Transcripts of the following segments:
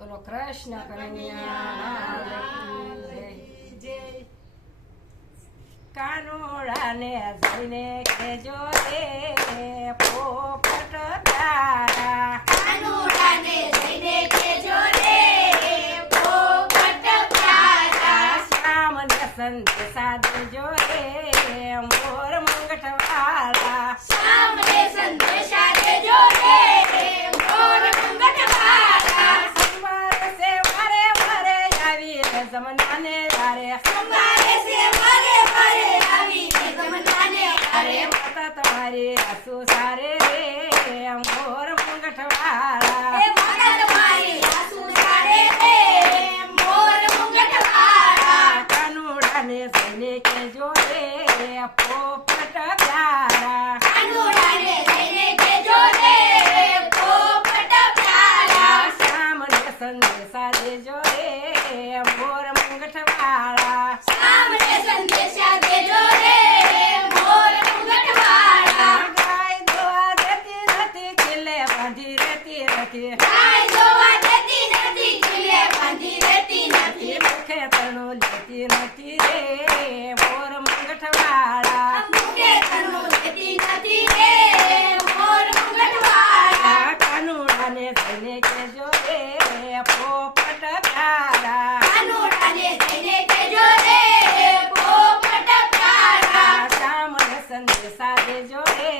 બોલો કૃષ્ણ કનૈયા જય. કાનુડાને જઈને કેજો રે પોપટ પ્યારા. કાનુડાને જઈને કેજો રે પોપટ પ્યારા. શ્યામને સંદેશા દેજો રે મોર મંગઠવાળા. શ્યામને સંદેશા દેજો રે મોર મંગઠવાળા. સંવારે સે વારે વારે આવીને જમનાને વારે. સંવારે સે વારે વારે આવીને જમનાને વારે. માતા તમારી આસુ સારે રે મોર મંગઠવાળા. એ માતા તમારી આસુ સારે રે મોર મંગઠવાળા. કાનુડાને જઈને કેજો રે પોપટ પ્યારા. કાનુડાને જઈને કેજો રે પોપટ પ્યારા. શ્યામને સંદેશા દેજો રે મોર મંગઠવાળા. શ્યામને સંદેશા દેજો રે મોર મંગઠવાળા. ગાય દોવા દેતી નથી કિલ્લે બાંધી રહેતી નથી. ગાય જોવા દેતી નથી કિલ્લે બાંધી રહેતી નથી. મુખે તણું લેતી નથી રે મોર મંગઠવાળા. મુખે તણું લેતી નથી રે મોર મંગઠવાળા. કાનુડાને જઈને કેજો રે પોપટ પ્યારા. કાનુડાને જઈને કેજો રે પોપટ પ્યારા. શ્યામને સંદેશા દેજો રે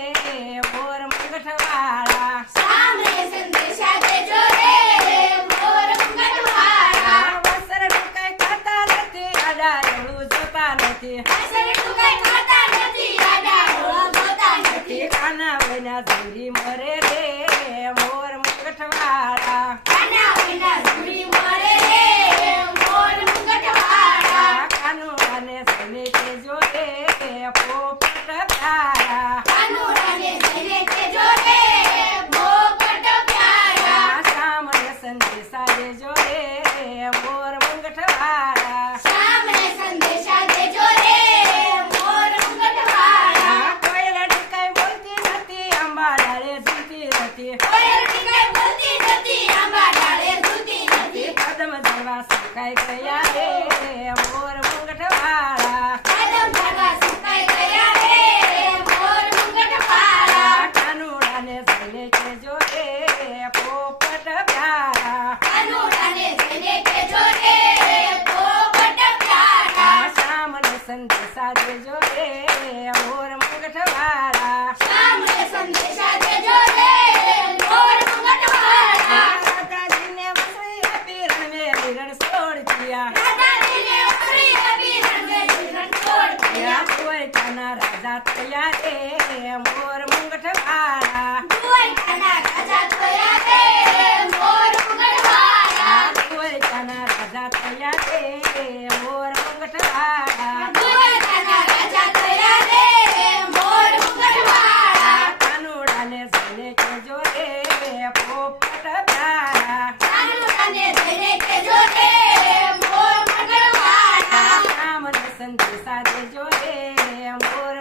મોર મંગઠવાળા. શ્યામને સંદેશા દેજો રે મોર મંગઠવાળા. વસર કઈ ખાતા નથી આડા રડું જોતા નથી. અસર ટુકાઈ ખાતા નથી આડા હોળો જોતા નથી. કાના વિના જુરી મરે રે મોર મંગઠવાળા. કાના વિના સુરી મરે રે મોર મંગઠવાળા. કાનુડાને જઈને કેજો રે પોપટ પ્યારા. કાનુડાને જઈને કેજો રે પોપટ પ્યારા. શ્યામને સંદેશા દેજો રે મોર મંગઠવાળા. શ્યામને સંદેશા દેજો રે મોર મંગઠવાળા. કોયલ ઢુકાઈ બોલતી નથી આંબા ડાળે ઝૂલતી નથી. કોયલ ટીકાઈ બોલતી નથી આંબા ડાળે ઝૂલતી નથી. કદમ જેવા સુકાઈ ગયા રે મોર મંગઠવાળા. કદમ ઝાડવા સુકાઈ ગયા રે મોર મંગઠવાળા. કાનુડાને જઈને કેજો રે પોપટ પ્યારા. કાનુડાને જઈને કેજો રે પોપટ પ્યારા. શ્યામને સંદેશા દેજો રે મોર મંગઠવાળા. શ્યામને સંદેશા દેજો રે મોર મંગઠવાળા. રાધાજીને વસવી આપી રણવે રણ છોડતિયા. રાધાજીને વસરી આપી રણવે રણ છોડતિયા. દ્વારકાના રાજા થયા રે મોર મંગઠવાળા. દ્વારકાના રાજા થયા રે મોર મંગઠવાળા. દ્વારકાના રાજા થયા રે મોર મંગઠવાળા. દ્વારકાના રાજા થયા રે મોર મંગઠવાળા. કાનુડાને જઈને કેજો રે પોપટ પ્યારા. કાનુડાને જઈને કેજો રે મોર મંગળવાળા. શ્યામને સંદેશા દેજો રે મોર